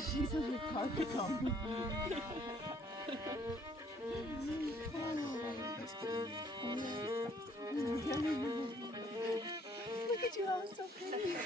She's on the carpet on. Look at you all, so pretty.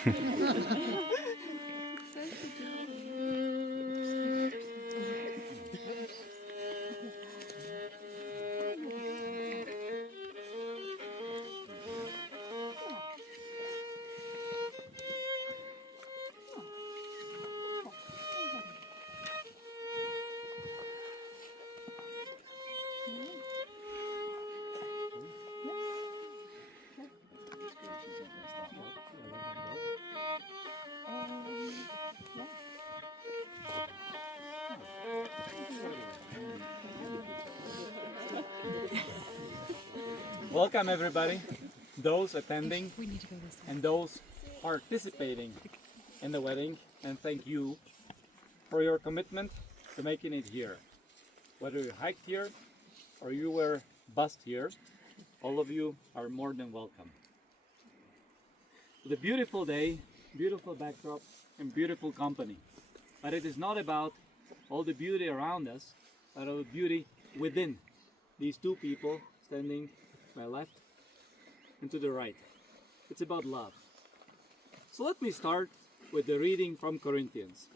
Welcome everybody, those attending and those participating in the wedding, and thank you for your commitment to making it here. Whether you hiked here or you were bused here, all of you are more than welcome. The beautiful day, beautiful backdrop, and beautiful company. But it is not about all the beauty around us, but all the beauty within these two people standing to my left and to the right. It's about love. So let me start with the reading from Corinthians.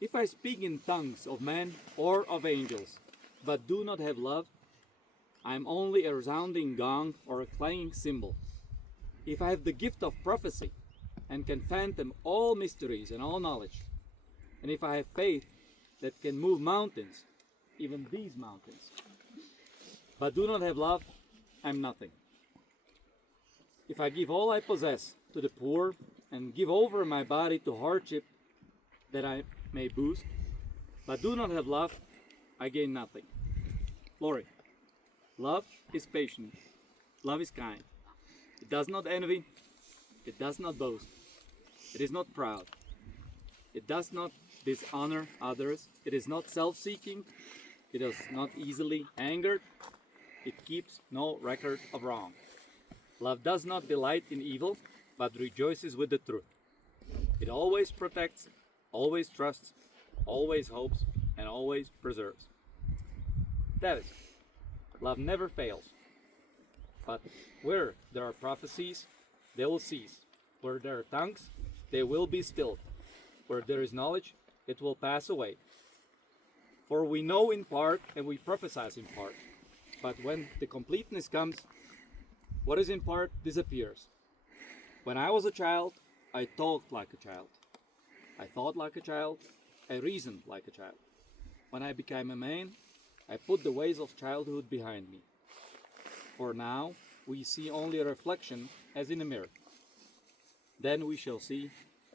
If I speak in tongues of men or of angels, but do not have love, I am only a resounding gong or a clanging cymbal. If I have the gift of prophecy and can fathom all mysteries and all knowledge, and if I have faith that can move mountains, even these mountains, but do not have love, I am nothing. If I give all I possess to the poor and give over my body to hardship that I may boost, but do not have love, I gain nothing. Lori, love is patient, love is kind. It does not envy, it does not boast, it is not proud, it does not dishonor others, it is not self-seeking, it is not easily angered, it keeps no record of wrong. Love does not delight in evil, but rejoices with the truth. It always protects, always trusts, always hopes, and always preserves. Tavis, love never fails. But where there are prophecies, they will cease. Where there are tongues, they will be stilled. Where there is knowledge, it will pass away. For we know in part and we prophesy in part. But when the completeness comes, what is in part disappears. When I was a child, I talked like a child. I thought like a child. I reasoned like a child. When I became a man, I put the ways of childhood behind me. For now, we see only a reflection as in a mirror. Then we shall see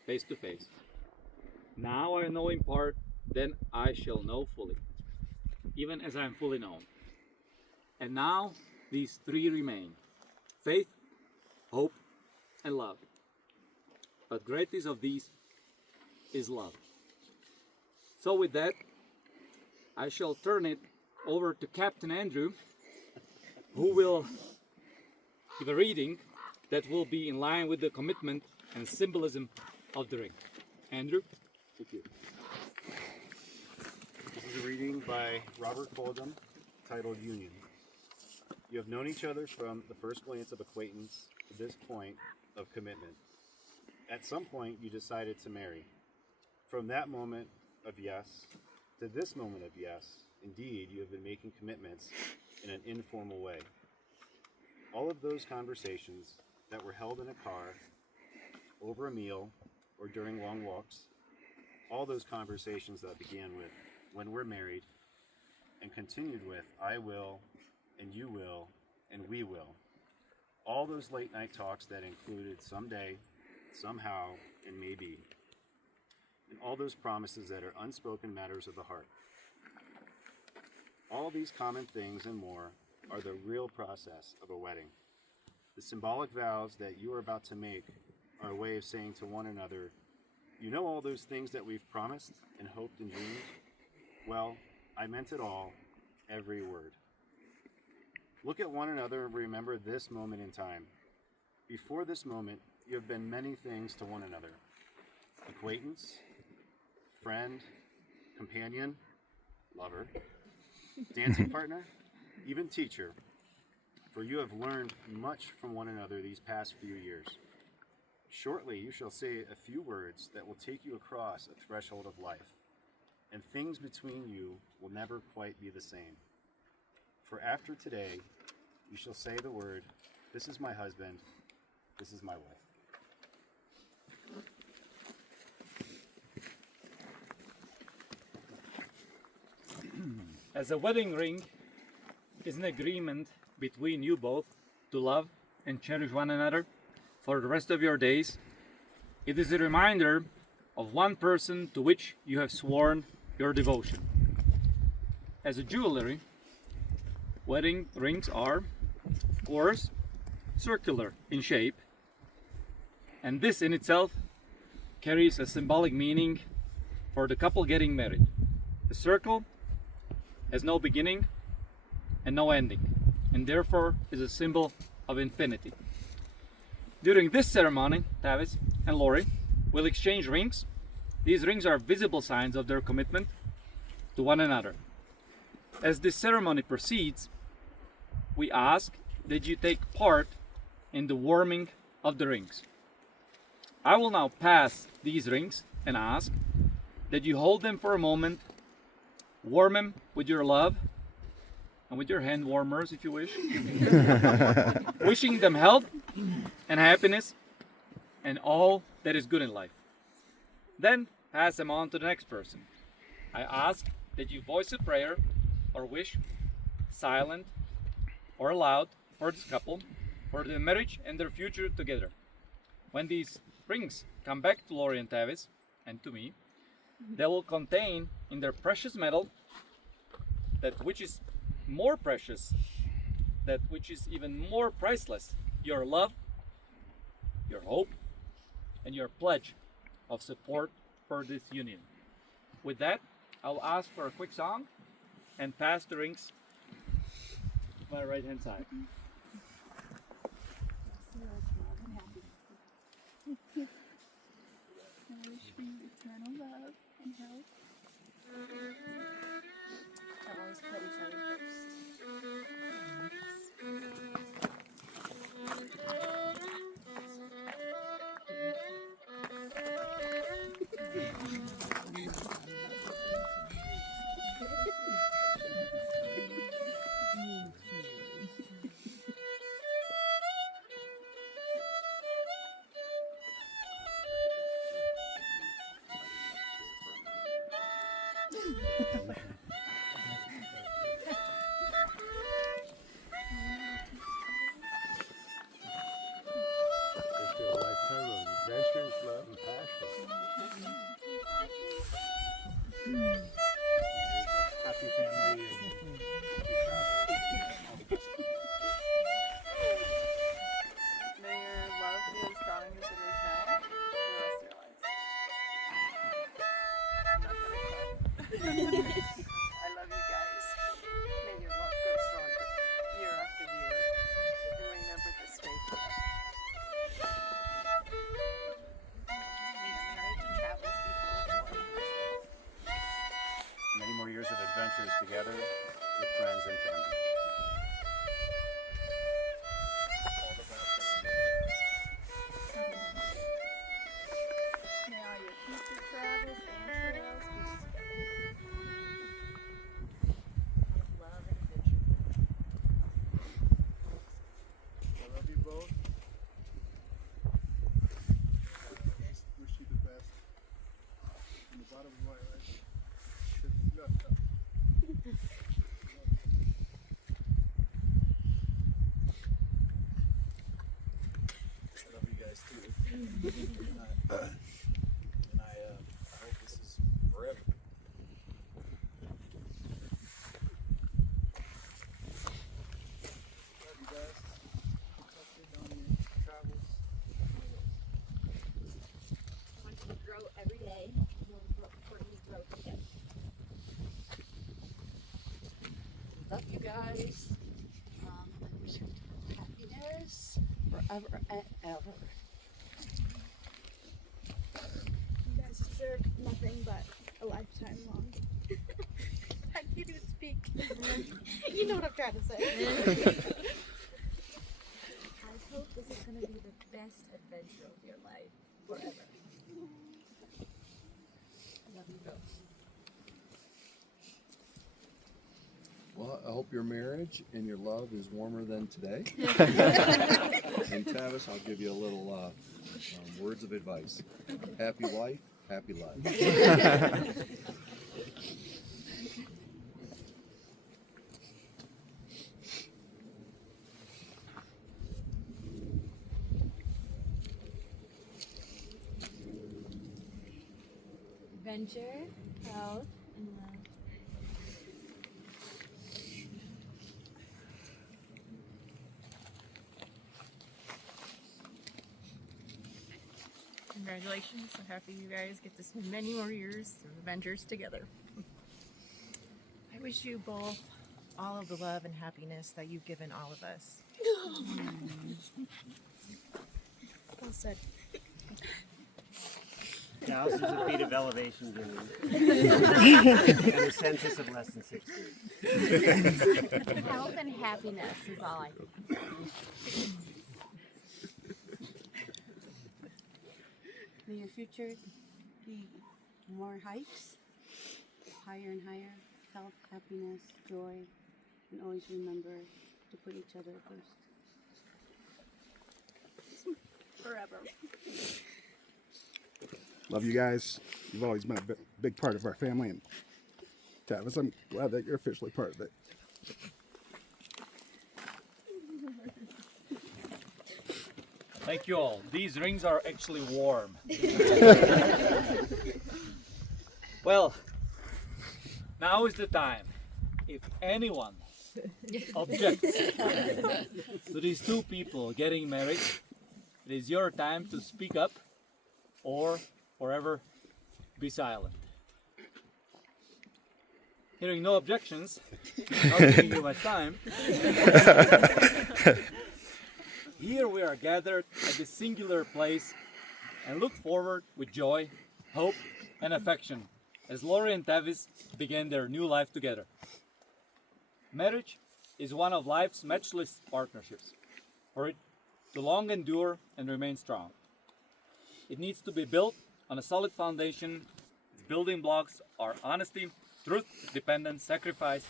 face to face. Now I know in part, then I shall know fully, even as I am fully known. And now these three remain: faith, hope, and love. But greatest of these is love. So with that, I shall turn it over to Captain Andrew, who will give a reading that will be in line with the commitment and symbolism of the ring. Andrew, thank you. This is a reading by Robert Fulgham titled Union. You have known each other from the first glance of acquaintance to this point of commitment. At some point, you decided to marry. From that moment of yes to this moment of yes, indeed, you have been making commitments in an informal way. All of those conversations that were held in a car, over a meal, or during long walks, all those conversations that began with, when we're married, and continued with, I will, and you will, and we will. All those late night talks that included someday, somehow, and maybe. And all those promises that are unspoken matters of the heart. All these common things and more are the real process of a wedding. The symbolic vows that you are about to make are a way of saying to one another, you know all those things that we've promised and hoped and dreamed? Well, I meant it all, every word. Look at one another and remember this moment in time. Before this moment, you have been many things to one another. Acquaintance, friend, companion, lover, dancing partner, even teacher. For you have learned much from one another these past few years. Shortly, you shall say a few words that will take you across a threshold of life, and things between you will never quite be the same. For after today, you shall say the word, this is my husband, this is my wife. As a wedding ring is an agreement between you both to love and cherish one another for the rest of your days, it is a reminder of one person to which you have sworn your devotion. As a jewelry, wedding rings are, of course, circular in shape, and this in itself carries a symbolic meaning for the couple getting married. The circle has no beginning and no ending, and therefore is a symbol of infinity. During this ceremony, Tavis and Lori will exchange rings. These rings are visible signs of their commitment to one another. As this ceremony proceeds, we ask that you take part in the warming of the rings. I will now pass these rings and ask that you hold them for a moment, warm them with your love and with your hand warmers if you wish, wishing them health and happiness and all that is good in life. Then pass them on to the next person. I ask that you voice a prayer or wish, silent or loud, for this couple, for their marriage and their future together. When these rings come back to Lori and Tavis and to me, they will contain in their precious metal that which is more precious, that which is even more priceless, your love, your hope, and your pledge of support for this union. With that, I'll ask for a quick song and pass the rings to my right hand side. I wish for you eternal love and health. I always put each other Wish you a lifetime of adventures, love, and passion. Happy family and happy travel. All the best. May your love be as strong as it is now for the rest of your lives. I'm not gonna cry. I love you guys. May your love grow stronger year after year. And remember this day forever. May your marriage and travels be full of joy. Many more years of adventures together with friends and family. All the best, everyone. May all your future travels and trails be together. Out of love and adventure. I love you both. Wish you the best. From the bottom of my heart. I love you guys too. And I hope this is forever. Love you guys. Keep on your travels. I want you to grow every day. More importantly, grow together. Love you guys. I wish you happiness forever and ever. You guys deserve nothing but a lifetime long. I can't even speak. You know what I'm trying to say. I hope this is going to be the best adventure of your life forever. I love you both. Well, I hope your marriage and your love is warmer than today. And Tavis, I'll give you a little words of advice. Happy wife, happy life. Adventure, health, and love. Congratulations. I'm happy you guys get to spend many more years of adventures together. I wish you both all of the love and happiness that you've given all of us. Well said. Thousands of feet of elevation and a census of less than 60. Health and happiness is all I need. May your future be more hikes, higher and higher, health, happiness, joy, and always remember to put each other first. Forever. Love you guys. You've always been a big part of our family, and Tavis, I'm glad that you're officially part of it. Thank you all. These rings are actually warm. Well, now is the time. If anyone objects to these two people getting married, it is your time to speak up or forever be silent. Hearing no objections, not giving you much time, here we are gathered at this singular place and look forward with joy, hope, and affection as Lori and Tavis begin their new life together. Marriage is one of life's matchless partnerships. For it to long endure and remain strong, it needs to be built on a solid foundation. Its building blocks are honesty, truth, dependence, sacrifice,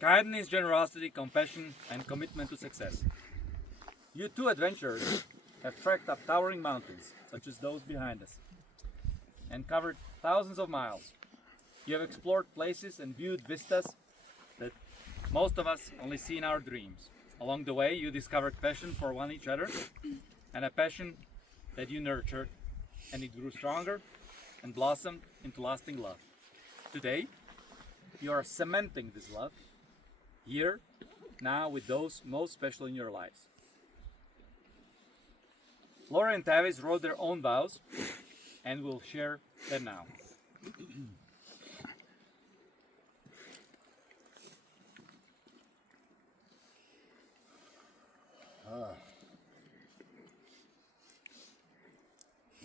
kindness, generosity, compassion, and commitment to success. You two adventurers have trekked up towering mountains, such as those behind us, and covered thousands of miles. You have explored places and viewed vistas that most of us only see in our dreams. Along the way, you discovered passion for one each other, and a passion that you nurtured, and it grew stronger and blossomed into lasting love. Today, you are cementing this love, here, now, with those most special in your lives. Laura and Tavis wrote their own vows, and will share them now.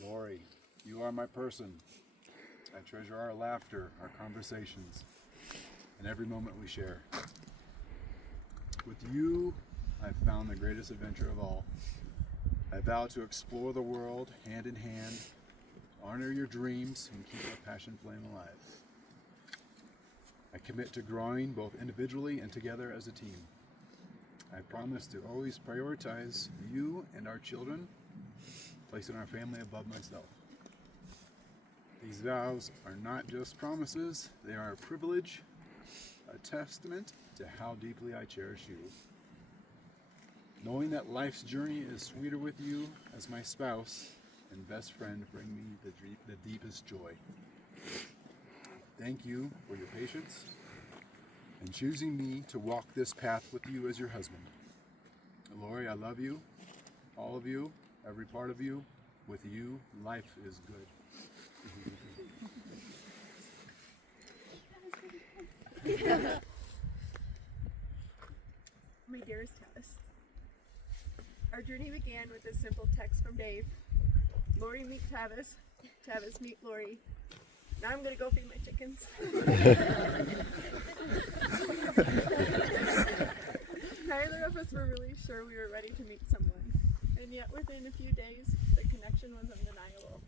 Lori, you are my person. I treasure our laughter, our conversations, and every moment we share. With you, I've found the greatest adventure of all. I vow to explore the world hand in hand, honor your dreams, and keep our passion flame alive. I commit to growing both individually and together as a team. I promise to always prioritize you and our children, placing our family above myself. These vows are not just promises, they are a privilege, a testament to how deeply I cherish you. Knowing that life's journey is sweeter with you as my spouse and best friend bring me the deepest joy. Thank you for your patience and choosing me to walk this path with you as your husband. Lori, I love you, all of you, every part of you. With you, life is good. My dearest Tavis, our journey began with a simple text from Dave. Lori, meet Tavis. Tavis, meet Lori. Now I'm gonna go feed my chickens. Neither of us were really sure we were ready to meet someone, and yet within a few days, the connection was undeniable.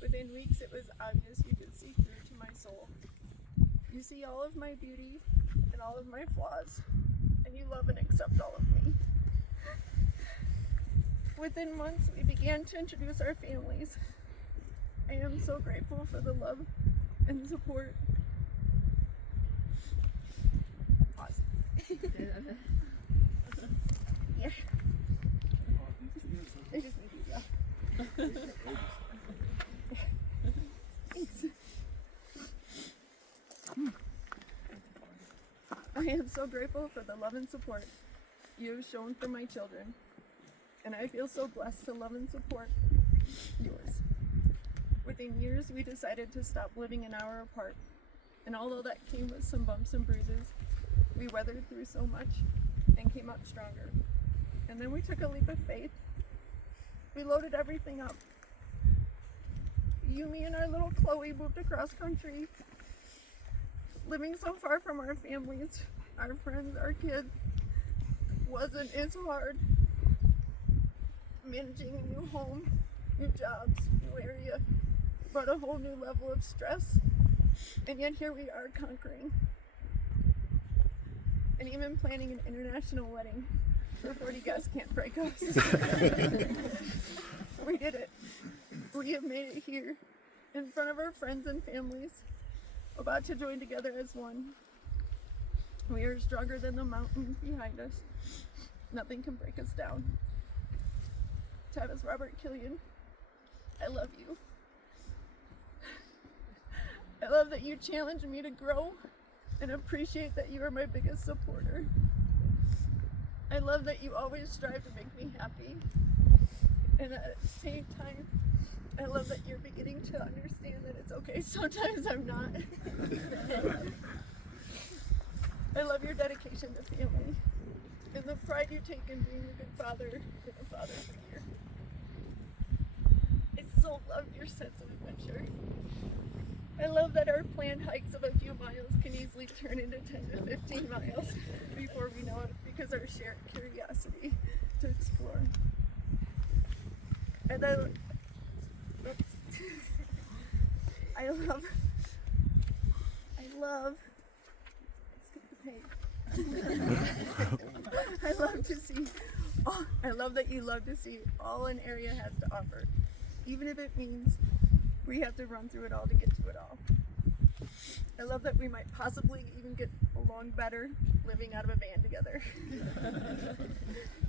Within weeks, it was obvious you could see through to my soul. You see all of my beauty and all of my flaws, and you love and accept all of me. Within months, we began to introduce our families. I am so grateful for the love and support. Pause. Yeah. I just need these up. Thanks. I am so grateful for the love and support you have shown for my children. And I feel so blessed to love and support yours. Within years, we decided to stop living an hour apart, and although that came with some bumps and bruises, we weathered through so much and came out stronger. And then we took a leap of faith. We loaded everything up. You, me, and our little Chloe moved across country, living so far from our families, our friends, our kids. Wasn't as hard. Managing a new home, new jobs, new area, brought a whole new level of stress. And yet here we are conquering. And even planning an international wedding where 40 guests can't break us. We did it. We have made it here, in front of our friends and families, about to join together as one. We are stronger than the mountain behind us. Nothing can break us down. Tavis, Robert, Kilian, I love you. I love that you challenge me to grow and appreciate that you are my biggest supporter. I love that you always strive to make me happy. And at the same time, I love that you're beginning to understand that it's okay. Sometimes I'm not. I love your dedication to family and the pride you take in being a good father and a father figure. I so love your sense of adventure. I love that our planned hikes of a few miles can easily turn into 10 to 15 miles before we know it, because our shared curiosity to explore. And I love, skip the page. I love that you love to see all an area has to offer, even if it means we have to run through it all to get to it all. I love that we might possibly even get along better living out of a van together.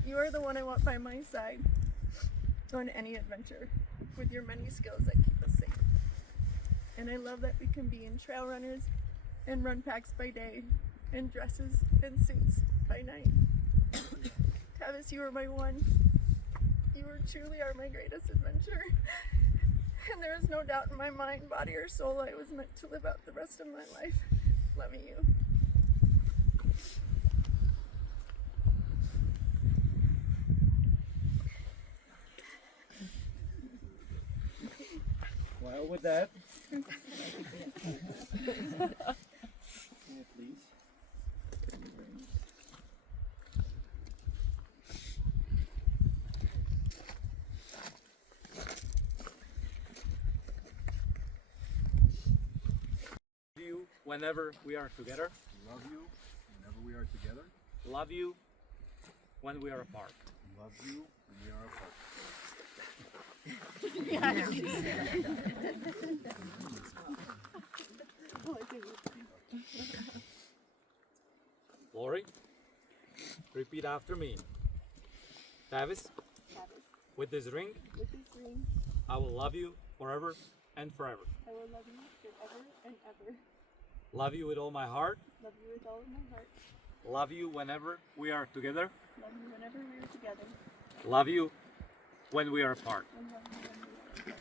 You are the one I want by my side on any adventure, with your many skills that keep us safe. And I love that we can be in trail runners and run packs by day, and dresses and suits by night. Tavis, you are my one. You truly are my greatest adventure. And there is no doubt in my mind, body, or soul I was meant to live out the rest of my life loving you. Well, with that, yeah, please. You whenever we are together. Love you whenever we are together. Love you when we are apart. Love you when we are apart. Lori, repeat after me. Tavis, with this ring, I will love you forever and forever. I will love you forever and ever. Love you with all my heart. Love you with all of my heart. Love you whenever we are together. Love you whenever we are together. Love you when we are apart. And love you when we are apart.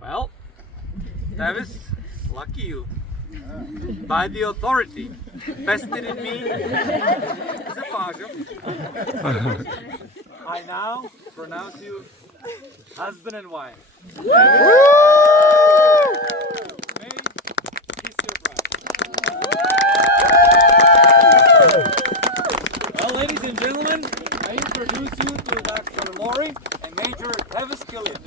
Well, Tavis, lucky you. By the authority vested in me as a Paga, I now pronounce you husband and wife. May kiss your bride. Well, ladies and gentlemen, I introduce you to Dr. Lori and Major Tavis Kilian.